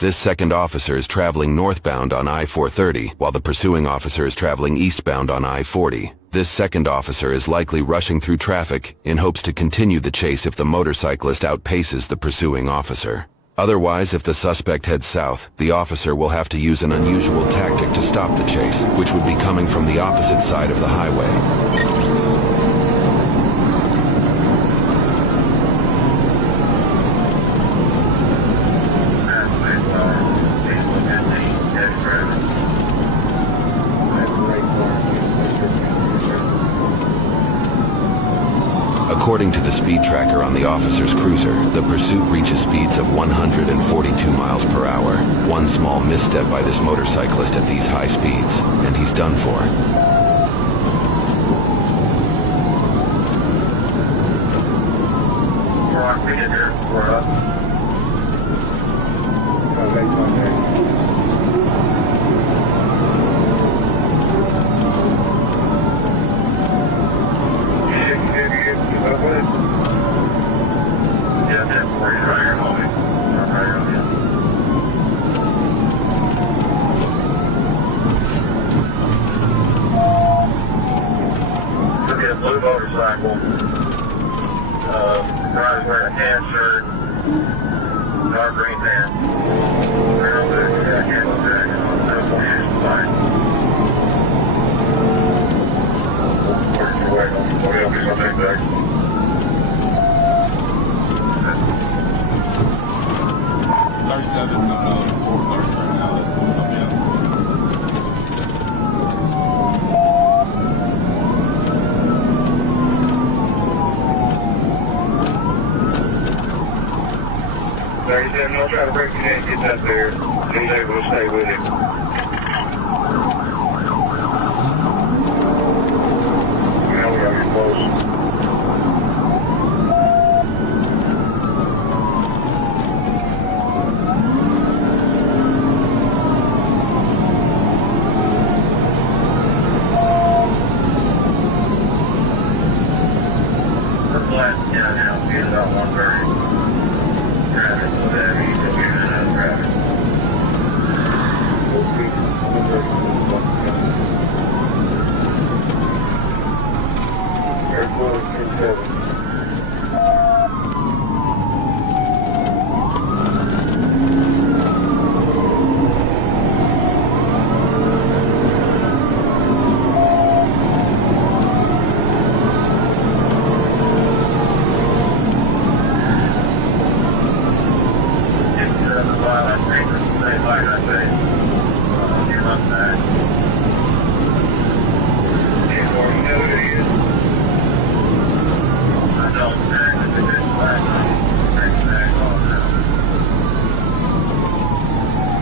This second officer is traveling northbound on I-430, while the pursuing officer is traveling eastbound on I-40. This second officer is likely rushing through traffic in hopes to continue the chase if the motorcyclist outpaces the pursuing officer. Otherwise, if the suspect heads south, the officer will have to use an unusual tactic to stop the chase, which would be coming from the opposite side of the highway. According to the speed tracker on the officer's cruiser, the pursuit reaches speeds of 142 miles per hour. One small misstep by this motorcyclist at these high speeds, and he's done for. Blue motorcycle, guy's wearing a tan shirt, dark green pants, barrel hood, handle jacket on, no shoes behind. Where's your way? I'll help you something back. 37, Fort Larson right now. I'll try to break your neck, get that there. He's able to stay with him. Now we gotta get close. We're flat, yeah, get about 130. Traffic, whatever, you can get another traffic.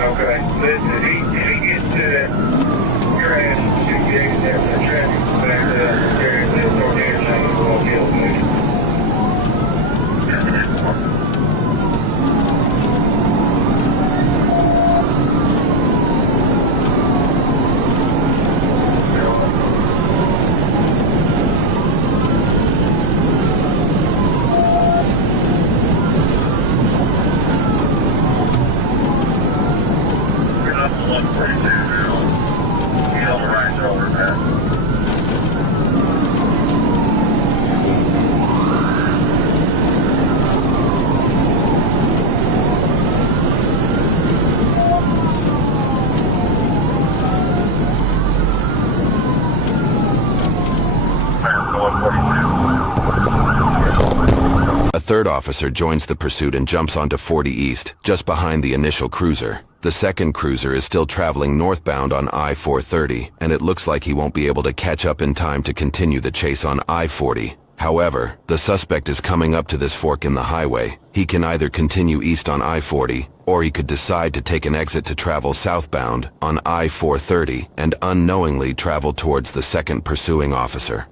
Okay, listen, if he gets to that crash, you can get there for the traffic back to that area, this or the other thing, we'll all be able to move. A third officer joins the pursuit and jumps onto 40 East, just behind the initial cruiser. The second cruiser is still traveling northbound on I-430, and it looks like he won't be able to catch up in time to continue the chase on I-40. However, the suspect is coming up to this fork in the highway. He can either continue east on I-40, or he could decide to take an exit to travel southbound on I-430 and unknowingly travel towards the second pursuing officer.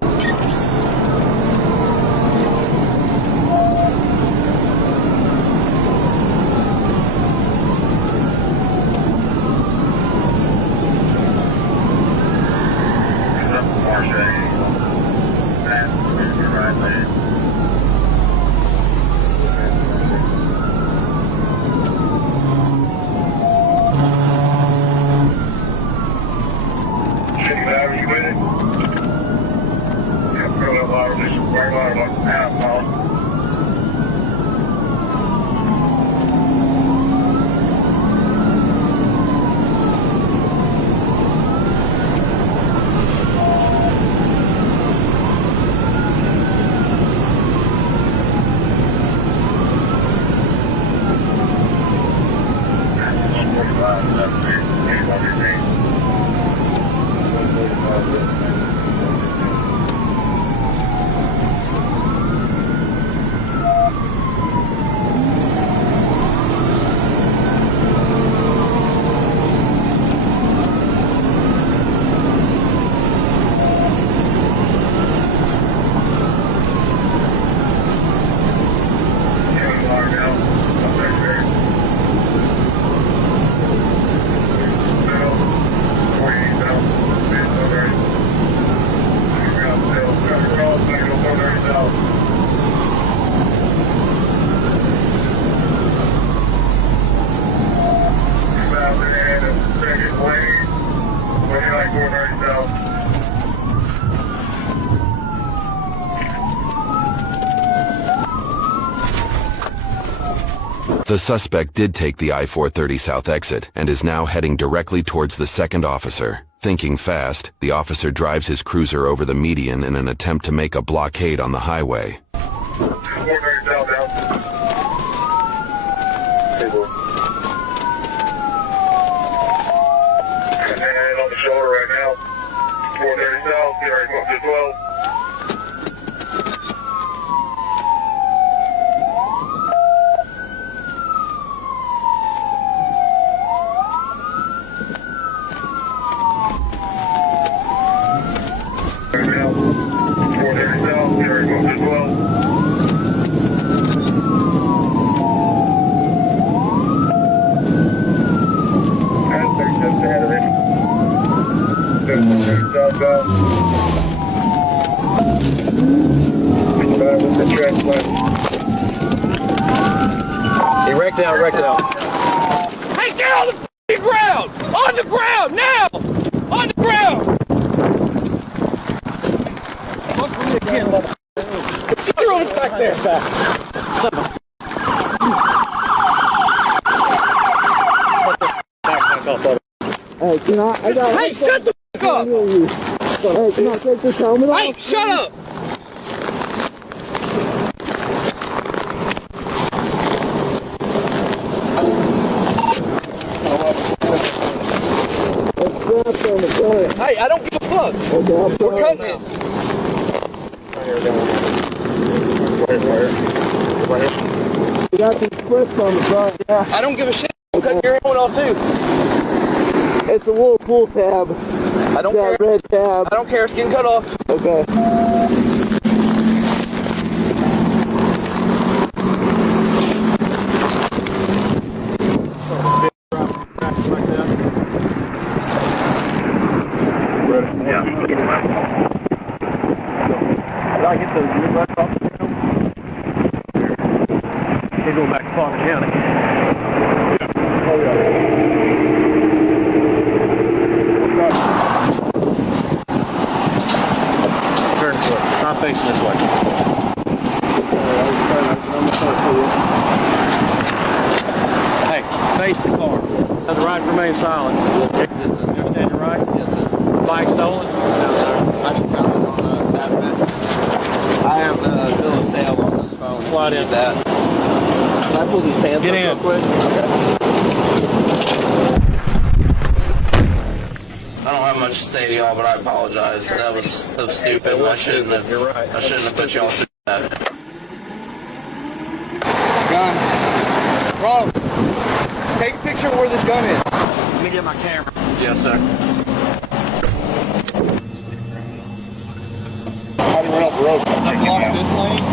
The suspect did take the I-430 south exit and is now heading directly towards the second officer. Thinking fast, the officer drives his cruiser over the median in an attempt to make a blockade on the highway. On the shoulder right now. 430 south, get ready to as well. He wrecked out, Hey, get on the ground! On the ground, now! On the ground! You're on back there. Hey, can I got Hey, shut the f*** up! Hey, can I take this helmet off? Hey, shut up! Hey, I don't give a fuck. Okay, We're cutting it. You got some splits on the front, yeah. I don't give a shit. I'm cutting your helmet off too. It's a wool pull tab. I don't That care. red tab. I don't care. It's getting cut off. Okay. Yeah. Did I get those new bucks off the hill? He's going back to Palmer County. Oh, yeah. Turn this way. Stop facing this way. Hey, face the car. The right remain silent. You understand your rights? Yes, sir. Bike stolen? No, sir. I just found it on Saturday. I have the bill of sale on this phone. Slide in. That. Can I pull these pants Get up in. real quick? Okay. much to say to y'all, but I apologize. That was stupid. I shouldn't have. You're right. I shouldn't have put y'all through that. Gun. Ronald, take a picture of where this gun is. Let me get my camera. Yes, sir. How do you run off the road? Block this lane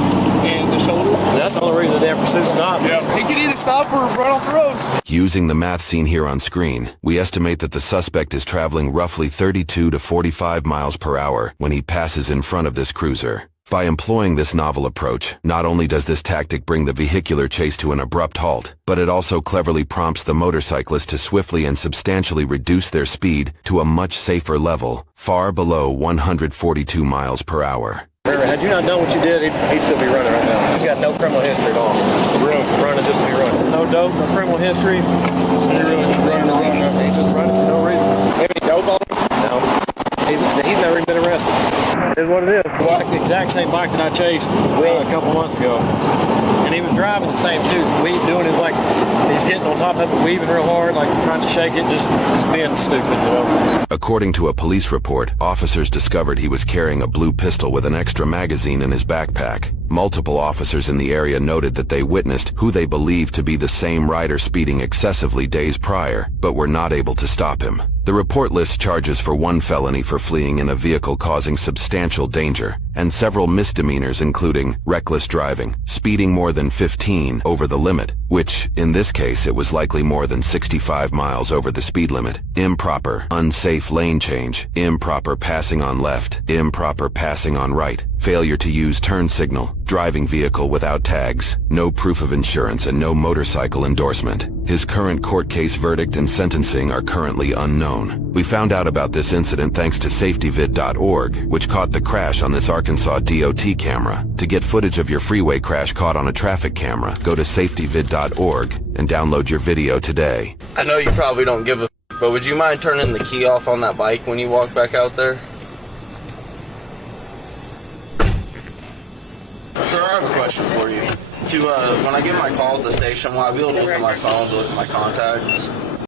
and the shoulder. That's the only reason the damn pursuit stopped. He can either stop or run off the road. Using the math seen here on screen, we estimate that the suspect is traveling roughly 32 to 45 miles per hour when he passes in front of this cruiser. By employing this novel approach, not only does this tactic bring the vehicular chase to an abrupt halt, but it also cleverly prompts the motorcyclist to swiftly and substantially reduce their speed to a much safer level, far below 142 miles per hour. Had you not done what you did, he'd still be running right now. He's got no criminal history at all. Running just to be running. No dope, no criminal history. So you're really just running around? He's just running for no reason. Maybe dope on him? No. He's never even been arrested. It is what it is. It's like the exact same bike that I chased a couple months ago. And he was driving the same too. Doing is like, he's getting on top of it, weaving real hard, like trying to shake it, just being stupid, you know. According to a police report, officers discovered he was carrying a blue pistol with an extra magazine in his backpack. Multiple officers in the area noted that they witnessed who they believed to be the same rider speeding excessively days prior, but were not able to stop him. The report lists charges for 1 felony for fleeing in a vehicle causing substantial danger, and several misdemeanors including reckless driving, speeding more than 15 over the limit, which, in this case, it was likely more than 65 miles over the speed limit, improper, unsafe lane change, improper passing on left, improper passing on right, failure to use turn signal, driving vehicle without tags, no proof of insurance, and no motorcycle endorsement. His current court case verdict and sentencing are currently unknown. We found out about this incident thanks to safetyvid.org, which caught the crash on this Arkansas DOT camera. To get footage of your freeway crash caught on a traffic camera, go to safetyvid.org and download your video today. I know you probably don't give a but would you mind turning the key off on that bike when you walk back out there? Sir, I have a question for you. When I get my call at the station, will I be able to look at my phone to look at my contacts?